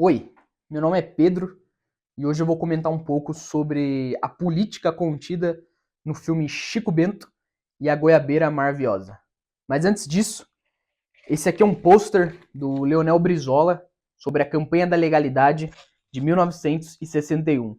Oi, meu nome é Pedro e hoje eu vou comentar um pouco sobre a política contida no filme Chico Bento e a Goiabeira Marviosa. Mas antes disso, esse aqui é um pôster do Leonel Brizola sobre a campanha da legalidade de 1961.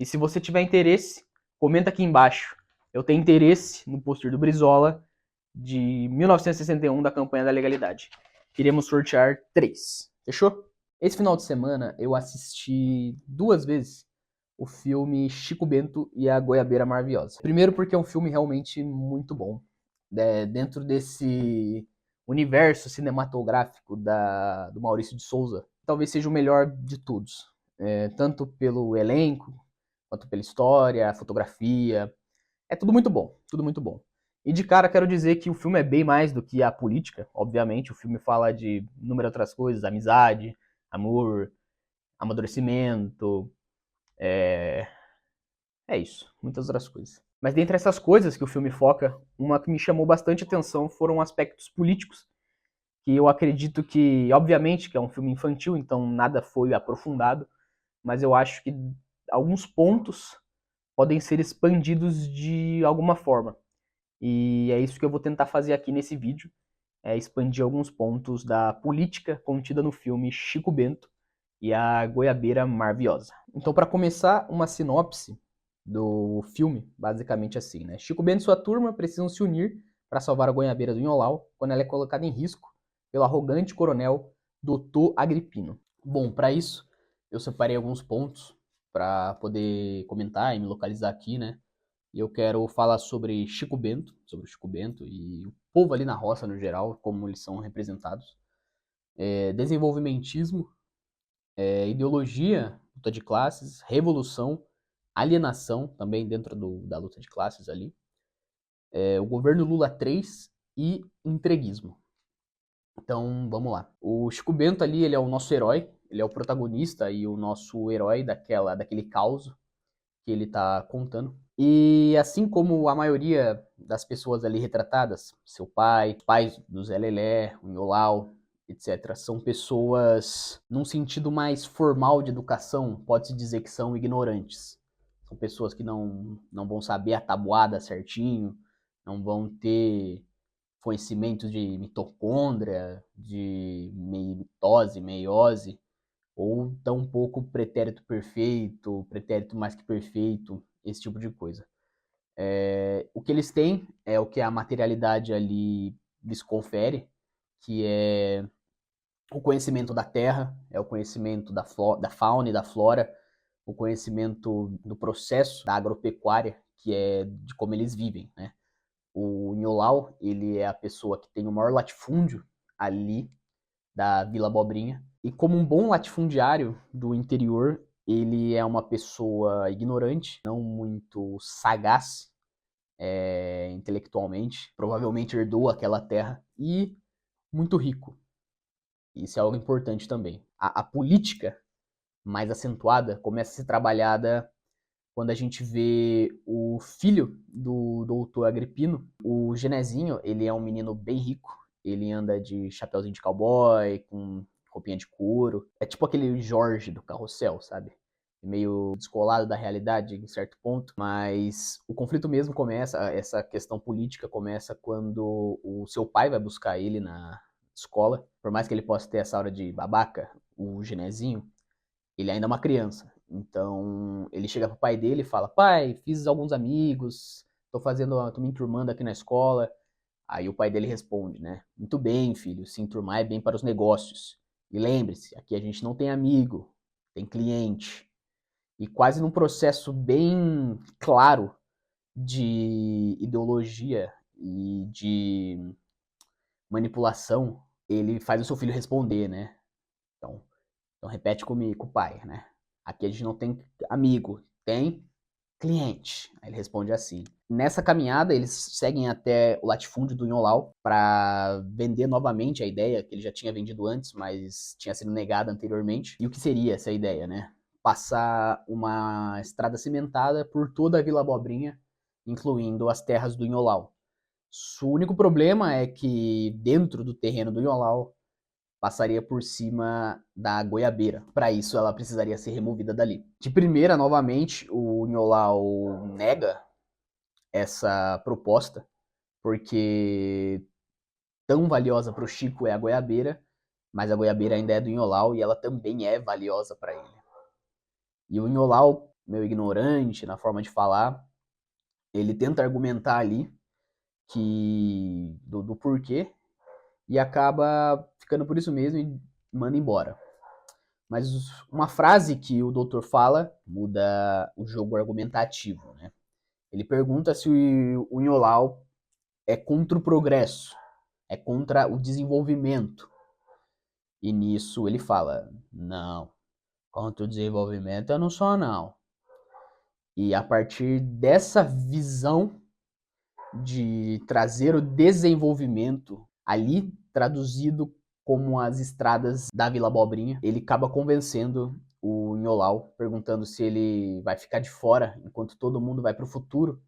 E se você tiver interesse, comenta aqui embaixo. Eu tenho interesse no pôster do Brizola de 1961 da campanha da legalidade. Iremos sortear 3. Fechou? Esse final de semana eu assisti 2 vezes o filme Chico Bento e a Goiabeira Marviosa. Primeiro porque é um filme realmente muito bom. Dentro desse universo cinematográfico do Maurício de Souza, talvez seja o melhor de todos. Tanto pelo elenco, quanto pela história, a fotografia. É tudo muito bom, tudo muito bom. E de cara quero dizer que o filme é bem mais do que a política, obviamente. O filme fala de inúmeras outras coisas, amizade, amor, amadurecimento, é... é isso, muitas outras coisas. Mas dentre essas coisas que o filme foca, uma que me chamou bastante atenção foram aspectos políticos, que eu acredito que, obviamente, que é um filme infantil, então nada foi aprofundado, mas eu acho que alguns pontos podem ser expandidos de alguma forma. E é isso que eu vou tentar fazer aqui nesse vídeo, é expandir alguns pontos da política contida no filme Chico Bento e a Goiabeira Marviosa. Então, para começar, uma sinopse do filme, basicamente assim, né? Chico Bento e sua turma precisam se unir para salvar a goiabeira do Inholau quando ela é colocada em risco pelo arrogante coronel Doutor Agripino. Bom, para isso, eu separei alguns pontos para poder comentar e me localizar aqui, né? E eu quero falar sobre o Chico Bento e o povo ali na roça no geral, como eles são representados. Desenvolvimentismo, ideologia, luta de classes, revolução, alienação, também dentro da luta de classes ali, o governo Lula 3 e entreguismo. Então, vamos lá. O Chico Bento ali, ele é o nosso herói, ele é o protagonista e o nosso herói daquele caos que ele está contando. E assim como a maioria das pessoas ali retratadas, seu pai, pais do Zé Lelé, o Nholau, etc., são pessoas, num sentido mais formal de educação, pode-se dizer que são ignorantes. São pessoas que não vão saber a tabuada certinho, não vão ter conhecimentos de mitocôndria, de mitose, meiose, ou tão um pouco pretérito perfeito, pretérito mais que perfeito, esse tipo de coisa. O que eles têm é o que a materialidade ali lhes confere, que é o conhecimento da terra, é o conhecimento da fauna e da flora, o conhecimento do processo da agropecuária, que é de como eles vivem, né? O Nholau, ele é a pessoa que tem o maior latifúndio ali da Vila Abobrinha. E como um bom latifundiário do interior, ele é uma pessoa ignorante, não muito sagaz intelectualmente, provavelmente herdou aquela terra, e muito rico. Isso é algo importante também. A política mais acentuada começa a ser trabalhada quando a gente vê o filho do doutor Agripino, o Genezinho. Ele é um menino bem rico, ele anda de chapeuzinho de cowboy, com roupinha de couro. É tipo aquele Jorge do Carrossel, sabe? Meio descolado da realidade em certo ponto, mas o conflito mesmo começa, essa questão política começa quando o seu pai vai buscar ele na escola. Por mais que ele possa ter essa aura de babaca, o Genezinho, ele ainda é uma criança. Então, ele chega pro pai dele e fala: pai, fiz alguns amigos, tô me enturmando aqui na escola. Aí o pai dele responde, né? Muito bem, filho, se enturmar é bem para os negócios. E lembre-se, aqui a gente não tem amigo, tem cliente. E quase num processo bem claro de ideologia e de manipulação, ele faz o seu filho responder, né? Então repete comigo, pai, né? Aqui a gente não tem amigo, tem cliente. Aí ele responde assim. Nessa caminhada, eles seguem até o latifúndio do Inholau para vender novamente a ideia que ele já tinha vendido antes, mas tinha sido negada anteriormente. E o que seria essa ideia, né? Passar uma estrada cimentada por toda a Vila Abobrinha, incluindo as terras do Inholau. O único problema é que dentro do terreno do Inholau passaria por cima da goiabeira. Para isso, ela precisaria ser removida dali. De primeira, novamente, o Nholau nega essa proposta, porque tão valiosa para o Chico é a goiabeira, mas a goiabeira ainda é do Nholau e ela também é valiosa para ele. E o Nholau, meio ignorante na forma de falar, ele tenta argumentar ali que do porquê e acaba ficando por isso mesmo e manda embora. Mas uma frase que o doutor fala muda o jogo argumentativo, né? Ele pergunta se o Nholau é contra o progresso, é contra o desenvolvimento. E nisso ele fala, não, contra o desenvolvimento eu não sou não. E a partir dessa visão de trazer o desenvolvimento ali, traduzido como as estradas da Vila Abobrinha, ele acaba convencendo o Nholau, perguntando se ele vai ficar de fora enquanto todo mundo vai para o futuro,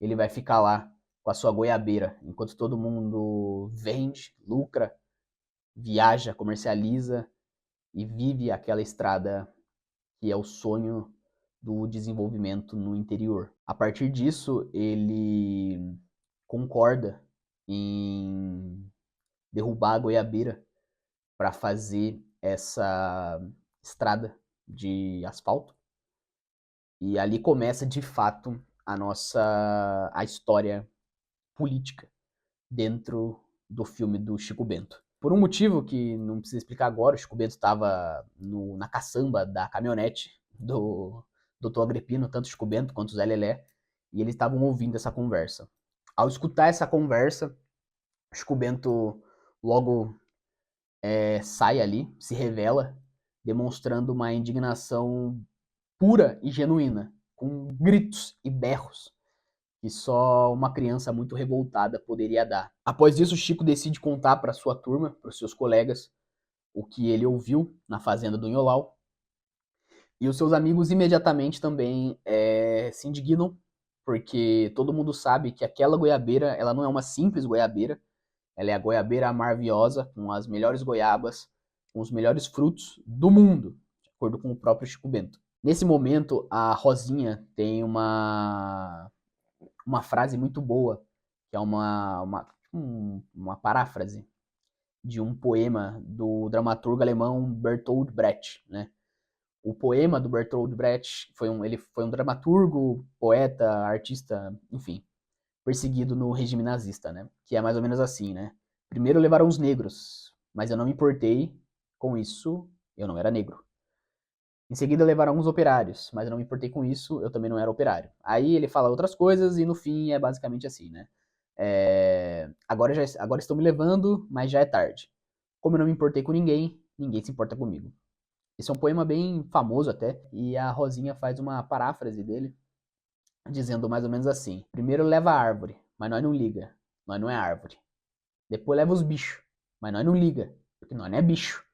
ele vai ficar lá com a sua goiabeira, enquanto todo mundo vende, lucra, viaja, comercializa e vive aquela estrada que é o sonho do desenvolvimento no interior. A partir disso, ele concorda em derrubar a goiabeira para fazer essa estrada de asfalto. E ali começa de fato a história política dentro do filme do Chico Bento. Por um motivo que não precisa explicar agora, o Chico Bento estava na caçamba da caminhonete do Dr. Agripino, tanto o Chico Bento quanto o Zé Lelé, e eles estavam ouvindo essa conversa. Ao escutar essa conversa, o Chico Bento logo sai ali, se revela, demonstrando uma indignação pura e genuína, com gritos e berros que só uma criança muito revoltada poderia dar. Após isso, Chico decide contar para sua turma, para os seus colegas, o que ele ouviu na fazenda do Nholau. E os seus amigos imediatamente também se indignam, porque todo mundo sabe que aquela goiabeira, ela não é uma simples goiabeira, ela é a goiabeira marviosa, com as melhores goiabas, com os melhores frutos do mundo, de acordo com o próprio Chico Bento. Nesse momento, a Rosinha tem uma frase muito boa, que é uma paráfrase de um poema do dramaturgo alemão Bertolt Brecht, né? O poema do Bertolt Brecht ele foi um dramaturgo, poeta, artista, enfim, perseguido no regime nazista, né? Que é mais ou menos assim, né? Primeiro levaram os negros, mas eu não me importei com isso, eu não era negro. Em seguida levaram uns operários, mas eu não me importei com isso, eu também não era operário. Aí ele fala outras coisas e no fim é basicamente assim, né? Agora estão me levando, mas já é tarde. Como eu não me importei com ninguém, ninguém se importa comigo. Esse é um poema bem famoso até, e a Rosinha faz uma paráfrase dele, dizendo mais ou menos assim: primeiro leva a árvore, mas nós não liga, nós não é árvore. Depois leva os bichos, mas nós não liga, porque nós não é bicho.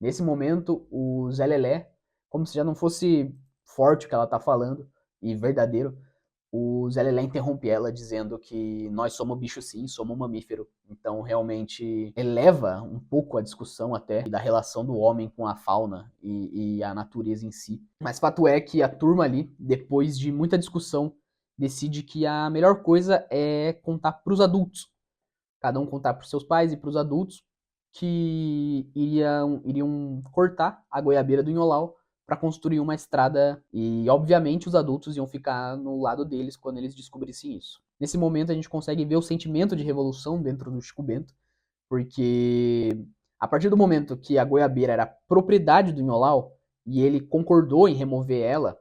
Nesse momento, o Zé Lelé, como se já não fosse forte o que ela tá falando, e verdadeiro, o Zé Lelé interrompe ela dizendo que nós somos bicho sim, somos mamífero. Então realmente eleva um pouco a discussão até da relação do homem com a fauna e a natureza em si. Mas fato é que a turma ali, depois de muita discussão, decide que a melhor coisa é contar para os adultos. Cada um contar para os seus pais e para os adultos que iriam cortar a goiabeira do Inholau para construir uma estrada e, obviamente, os adultos iam ficar no lado deles quando eles descobrissem isso. Nesse momento, a gente consegue ver o sentimento de revolução dentro do Chico Bento, porque a partir do momento que a goiabeira era propriedade do Inholau e ele concordou em remover ela,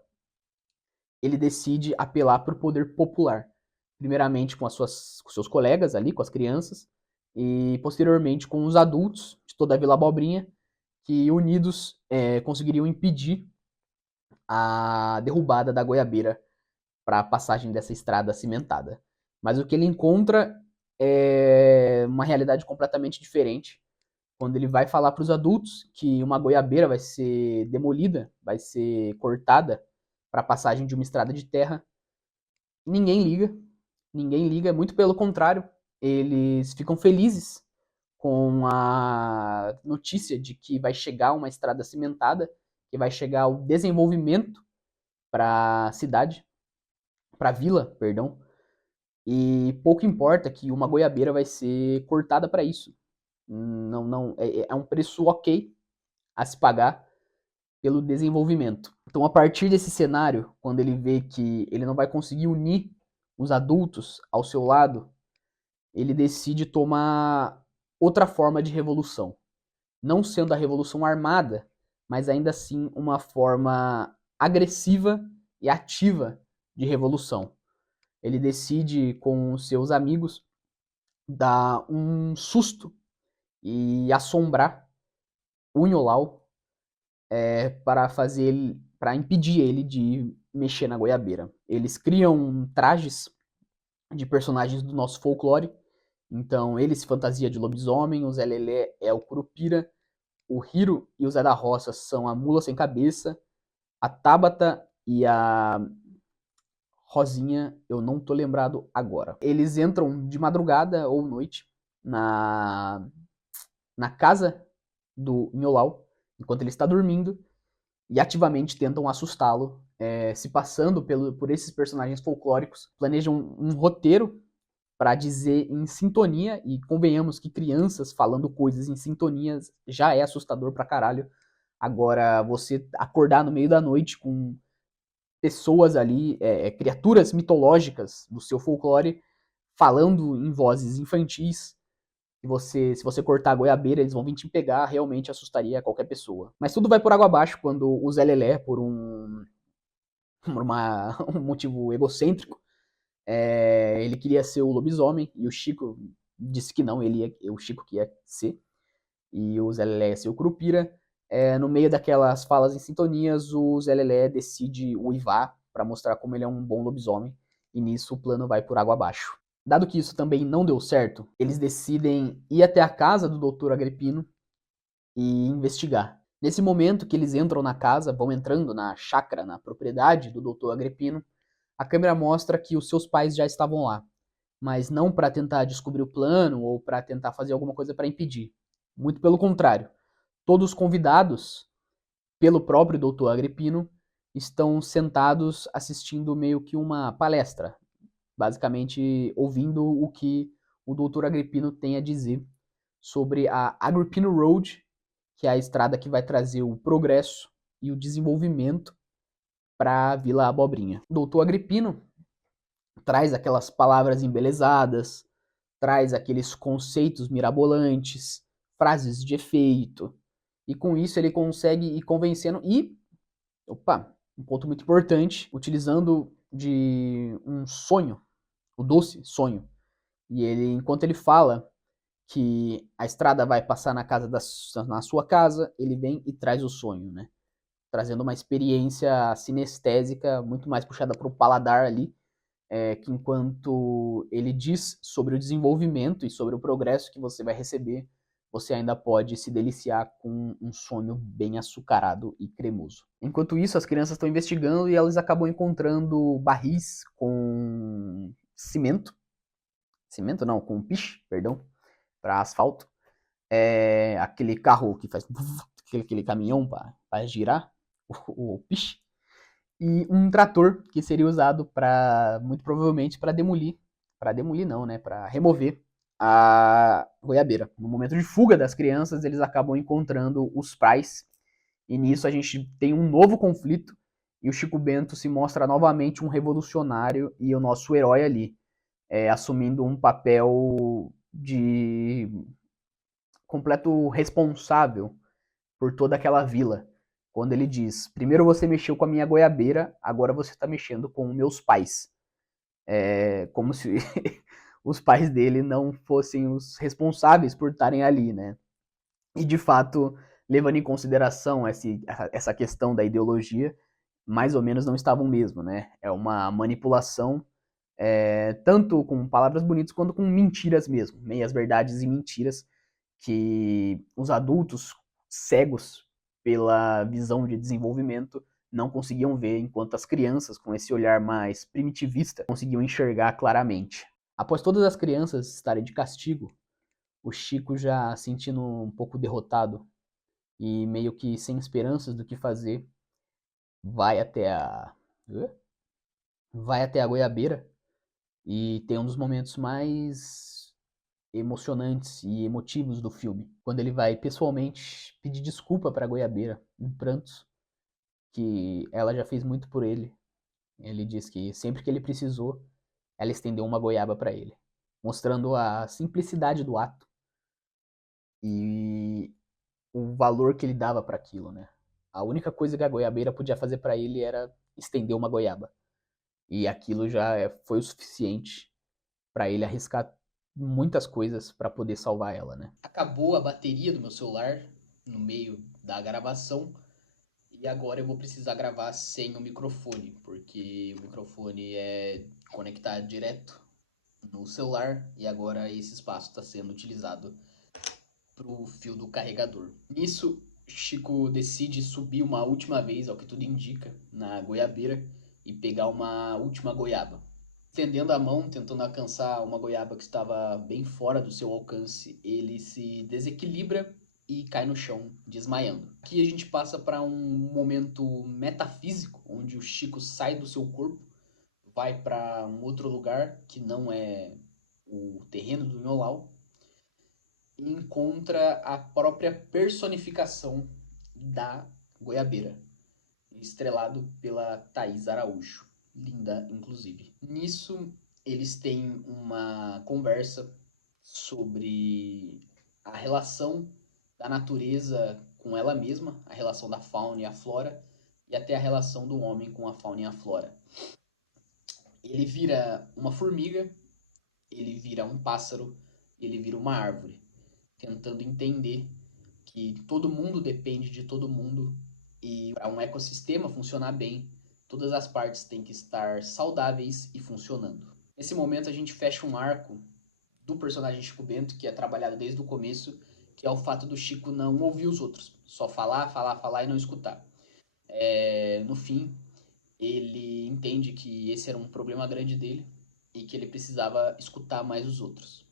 ele decide apelar para o poder popular. Primeiramente com com seus colegas ali, com as crianças, e posteriormente com os adultos de toda a Vila Abobrinha, que unidos conseguiriam impedir a derrubada da goiabeira para a passagem dessa estrada cimentada. Mas o que ele encontra é uma realidade completamente diferente, quando ele vai falar para os adultos que uma goiabeira vai ser demolida, vai ser cortada para a passagem de uma estrada de terra. Ninguém liga, muito pelo contrário, eles ficam felizes com a notícia de que vai chegar uma estrada cimentada, que vai chegar o desenvolvimento para a cidade, para a vila, perdão, e pouco importa que uma goiabeira vai ser cortada para isso. Não, é um preço ok a se pagar pelo desenvolvimento. Então, a partir desse cenário, quando ele vê que ele não vai conseguir unir os adultos ao seu lado, ele decide tomar outra forma de revolução. Não sendo a revolução armada, mas ainda assim uma forma agressiva e ativa de revolução. Ele decide, com seus amigos, dar um susto e assombrar o Nholau para impedir ele de mexer na goiabeira. Eles criam trajes de personagens do nosso folclore. Então ele se fantasia de lobisomem, o Zé Lelé é o Curupira, o Hiro e o Zé da Roça são a Mula Sem Cabeça, a Tabata e a Rosinha, eu não tô lembrado agora. Eles entram de madrugada ou noite na casa do Nholau, enquanto ele está dormindo, e ativamente tentam assustá-lo, se passando por esses personagens folclóricos, planejam um roteiro para dizer em sintonia, e convenhamos que crianças falando coisas em sintonia já é assustador pra caralho. Agora, você acordar no meio da noite com pessoas ali, criaturas mitológicas do seu folclore, falando em vozes infantis, se você cortar a goiabeira, eles vão vir te pegar, realmente assustaria qualquer pessoa. Mas tudo vai por água abaixo quando o Zé Lelé, por um motivo egocêntrico, ele queria ser o lobisomem, e o Chico disse que não, o Chico que ia ser, e o Zé Lelé ia ser o Curupira. No meio daquelas falas em sintonias, o Zé Lelé decide uivar para mostrar como ele é um bom lobisomem, e nisso o plano vai por água abaixo. Dado que isso também não deu certo, eles decidem ir até a casa do Dr. Agripino e investigar. Nesse momento que eles entram na casa, vão entrando na chácara, na propriedade do Dr. Agripino, a câmera mostra que os seus pais já estavam lá, mas não para tentar descobrir o plano ou para tentar fazer alguma coisa para impedir. Muito pelo contrário. Todos convidados pelo próprio Dr. Agripino estão sentados assistindo meio que uma palestra, basicamente ouvindo o que o Dr. Agripino tem a dizer sobre a Agripino Road, que é a estrada que vai trazer o progresso e o desenvolvimento para a Vila Abobrinha. O Dr. Agripino traz aquelas palavras embelezadas, traz aqueles conceitos mirabolantes, frases de efeito, e com isso ele consegue ir convencendo e, um ponto muito importante, utilizando de um sonho, o doce sonho. E ele, enquanto ele fala que a estrada vai passar na sua casa, ele vem e traz o sonho, né? Trazendo uma experiência sinestésica muito mais puxada para o paladar ali, que enquanto ele diz sobre o desenvolvimento e sobre o progresso que você vai receber, você ainda pode se deliciar com um sonho bem açucarado e cremoso. Enquanto isso, as crianças estão investigando e elas acabam encontrando barris com cimento não, com piche, perdão, para asfalto. Aquele carro que faz aquele caminhão para girar o piche, e um trator que seria usado para, muito provavelmente, para demolir não, né, para remover a goiabeira. No momento de fuga das crianças, eles acabam encontrando os pais, e nisso a gente tem um novo conflito, e o Chico Bento se mostra novamente um revolucionário e o nosso herói ali, assumindo um papel de completo responsável por toda aquela vila. Quando ele diz, primeiro você mexeu com a minha goiabeira, agora você está mexendo com meus pais. Como se os pais dele não fossem os responsáveis por estarem ali, né? E de fato, levando em consideração essa questão da ideologia, mais ou menos não estavam mesmo, né? É uma manipulação, tanto com palavras bonitas quanto com mentiras mesmo, meias verdades e mentiras, que os adultos cegos pela visão de desenvolvimento não conseguiam ver, enquanto as crianças, com esse olhar mais primitivista, conseguiam enxergar claramente. Após todas as crianças estarem de castigo, O Chico, já sentindo um pouco derrotado e meio que sem esperanças do que fazer, vai até a vai até a goiabeira e tem um dos momentos mais emocionantes e emotivos do filme, quando ele vai pessoalmente pedir desculpa para a goiabeira, em prantos, que ela já fez muito por ele. Ele diz que sempre que ele precisou, ela estendeu uma goiaba para ele, mostrando a simplicidade do ato e o valor que ele dava para aquilo, né? A única coisa que a goiabeira podia fazer para ele era estender uma goiaba. E aquilo já foi o suficiente para ele arriscar muitas coisas para poder salvar ela, né? Acabou a bateria do meu celular no meio da gravação e agora eu vou precisar gravar sem o microfone, porque o microfone é conectar direto no celular e agora esse espaço está sendo utilizado pro fio do carregador. Nisso, Chico decide subir uma última vez, ao que tudo indica, na goiabeira e pegar uma última goiaba. Estendendo a mão, tentando alcançar uma goiaba que estava bem fora do seu alcance, ele se desequilibra e cai no chão, desmaiando. Aqui a gente passa para um momento metafísico, onde o Chico sai do seu corpo, vai para um outro lugar que não é o terreno do Nholau, e encontra a própria personificação da goiabeira, estrelado pela Thaís Araújo, linda inclusive. Nisso, eles têm uma conversa sobre a relação da natureza com ela mesma, a relação da fauna e a flora, e até a relação do homem com a fauna e a flora. Ele vira uma formiga, ele vira um pássaro, ele vira uma árvore, tentando entender que todo mundo depende de todo mundo e para um ecossistema funcionar bem, todas as partes têm que estar saudáveis e funcionando. Nesse momento a gente fecha um arco do personagem Chico Bento, que é trabalhado desde o começo, que é o fato do Chico não ouvir os outros, só falar, falar, falar e não escutar. No fim, ele entende que esse era um problema grande dele e que ele precisava escutar mais os outros.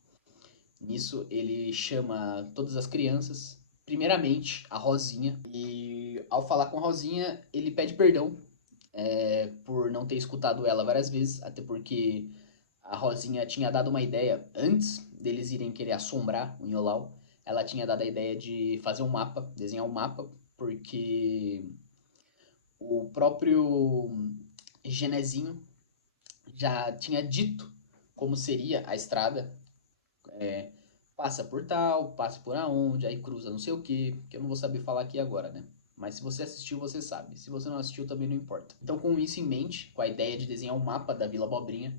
Nisso, ele chama todas as crianças, primeiramente a Rosinha, e ao falar com a Rosinha, ele pede perdão por não ter escutado ela várias vezes, até porque a Rosinha tinha dado uma ideia antes deles irem querer assombrar o Nholau. Ela tinha dado a ideia de fazer um mapa, desenhar um mapa, porque o próprio Genezinho já tinha dito como seria a estrada. É, passa por tal, passa por aonde, aí cruza não sei o que eu não vou saber falar aqui agora, né? Mas se você assistiu, você sabe. Se você não assistiu, também não importa. Então, com isso em mente, com a ideia de desenhar um mapa da Vila Abobrinha,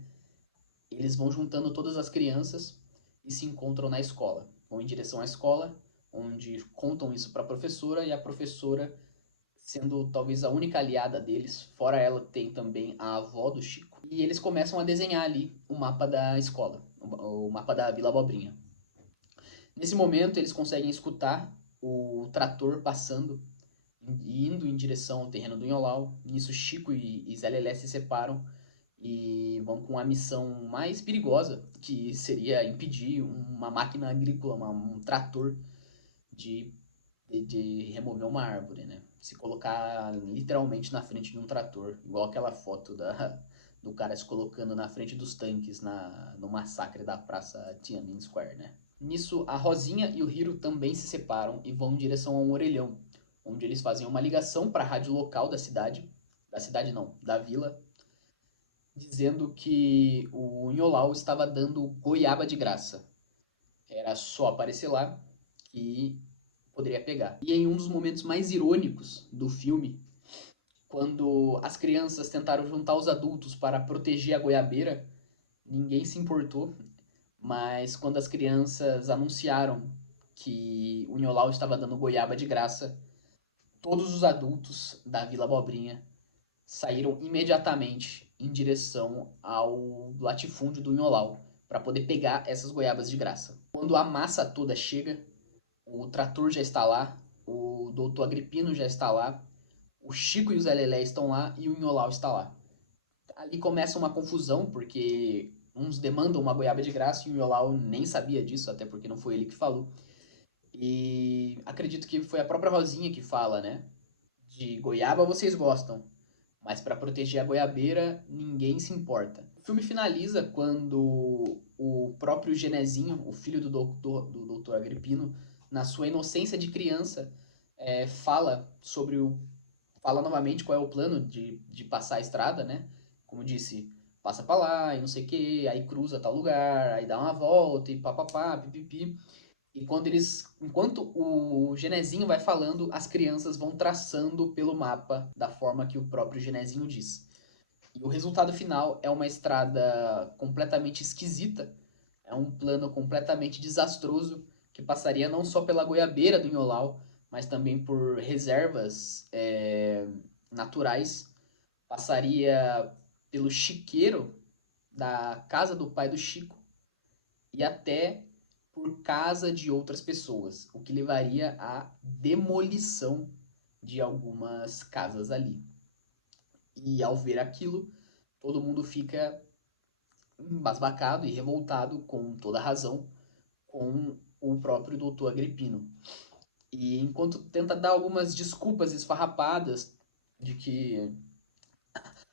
eles vão juntando todas as crianças e se encontram na escola. Vão em direção à escola, onde contam isso para a professora, e a professora, sendo talvez a única aliada deles, fora ela tem também a avó do Chico, e eles começam a desenhar ali o mapa da escola, o mapa da Vila Abobrinha. Nesse momento, eles conseguem escutar o trator passando e indo em direção ao terreno do Inholau. Nisso, Chico e Zé Lelé se separam e vão com a missão mais perigosa, que seria impedir uma máquina agrícola, um trator, de remover uma árvore, né? Se colocar literalmente na frente de um trator, igual aquela foto do cara se colocando na frente dos tanques no massacre da praça Tiananmen Square, né? Nisso, a Rosinha e o Hiro também se separam e vão em direção a um orelhão, onde eles fazem uma ligação para a rádio local da cidade não, da vila, dizendo que o Nholau estava dando goiaba de graça. Era só aparecer lá que poderia pegar. E em um dos momentos mais irônicos do filme, quando as crianças tentaram juntar os adultos para proteger a goiabeira, ninguém se importou, mas quando as crianças anunciaram que o Nholau estava dando goiaba de graça, todos os adultos da Vila Abobrinha saíram imediatamente em direção ao latifúndio do Nholau para poder pegar essas goiabas de graça. Quando a massa toda chega, o trator já está lá, o doutor Agripino já está lá, o Chico e o Zé Lelé estão lá e o Nholau está lá. Ali começa uma confusão, porque uns demandam uma goiaba de graça e o Iolau nem sabia disso, até porque não foi ele que falou. E acredito que foi a própria Rosinha que fala, né? De goiaba vocês gostam, mas para proteger a goiabeira ninguém se importa. O filme finaliza quando o próprio Genezinho, o filho do doutor Agripino, na sua inocência de criança, fala sobre o. Fala novamente qual é o plano de passar a estrada, né? Como disse, passa pra lá e não sei o que, aí cruza tal lugar, aí dá uma volta e papapá, pipipi. E enquanto o Genezinho vai falando, as crianças vão traçando pelo mapa da forma que o próprio Genezinho diz. E o resultado final é uma estrada completamente esquisita, é um plano completamente desastroso que passaria não só pela goiabeira do Inholau, mas também por reservas naturais, passaria pelo chiqueiro da casa do pai do Chico e até por casa de outras pessoas, o que levaria à demolição de algumas casas ali. E ao ver aquilo, todo mundo fica embasbacado e revoltado, com toda razão, com o próprio doutor Agripino. E enquanto tenta dar algumas desculpas esfarrapadas de que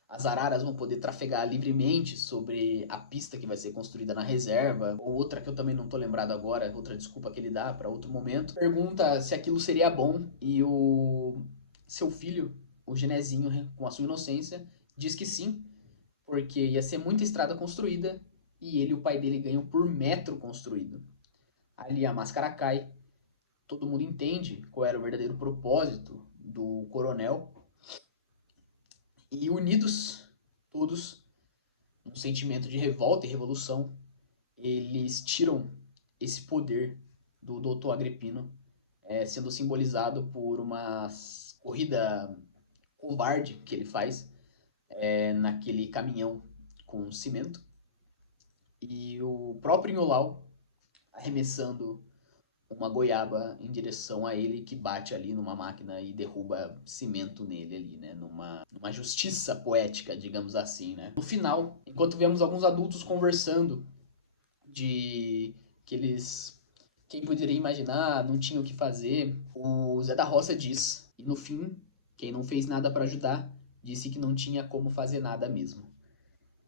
as araras vão poder trafegar livremente sobre a pista que vai ser construída na reserva, ou outra que eu também não tô lembrado agora, outra desculpa que ele dá para outro momento. Pergunta se aquilo seria bom e o seu filho, o Genezinho, com a sua inocência, diz que sim, porque ia ser muita estrada construída e ele e o pai dele ganham por metro construído. Ali a máscara cai, todo mundo entende qual era o verdadeiro propósito do coronel e unidos todos um sentimento de revolta e revolução, eles tiram esse poder do Doutor Agripino, sendo simbolizado por uma corrida covarde que ele faz naquele caminhão com cimento. E o próprio Inholau arremessando uma goiaba em direção a ele, que bate ali numa máquina e derruba cimento nele ali, né? Numa justiça poética, digamos assim, né? No final, enquanto vemos alguns adultos conversando de que eles, quem poderia imaginar, não tinha o que fazer, o Zé da Roça diz, e no fim, quem não fez nada para ajudar, disse que não tinha como fazer nada mesmo.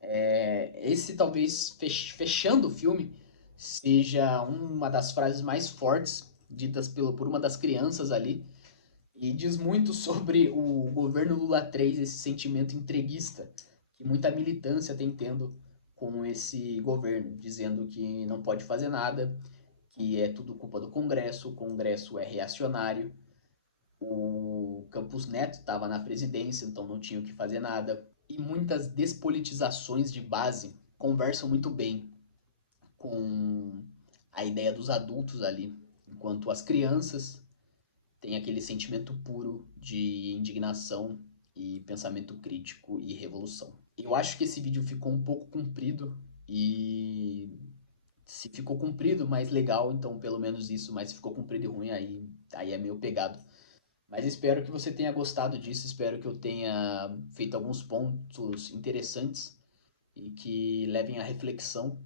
Esse talvez, fechando o filme, seja uma das frases mais fortes ditas por uma das crianças ali, e diz muito sobre o governo Lula 3, esse sentimento entreguista que muita militância tem tendo com esse governo, dizendo que não pode fazer nada, que é tudo culpa do Congresso, o Congresso é reacionário, o Campos Neto estava na presidência, então não tinha o que fazer nada. E muitas despolitizações de base conversam muito bem com a ideia dos adultos ali, enquanto as crianças têm aquele sentimento puro de indignação e pensamento crítico e revolução. Eu acho que esse vídeo ficou um pouco comprido e se ficou comprido, mais legal, então pelo menos isso, mas se ficou comprido e ruim, aí é meio pegado. Mas espero que você tenha gostado disso, espero que eu tenha feito alguns pontos interessantes e que levem à reflexão.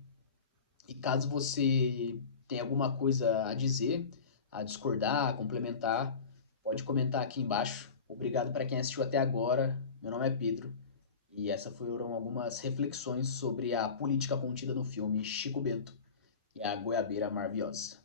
E caso você tenha alguma coisa a dizer, a discordar, a complementar, pode comentar aqui embaixo. Obrigado para quem assistiu até agora. Meu nome é Pedro e essas foram algumas reflexões sobre a política contida no filme Chico Bento e a Goiabeira Marviosa.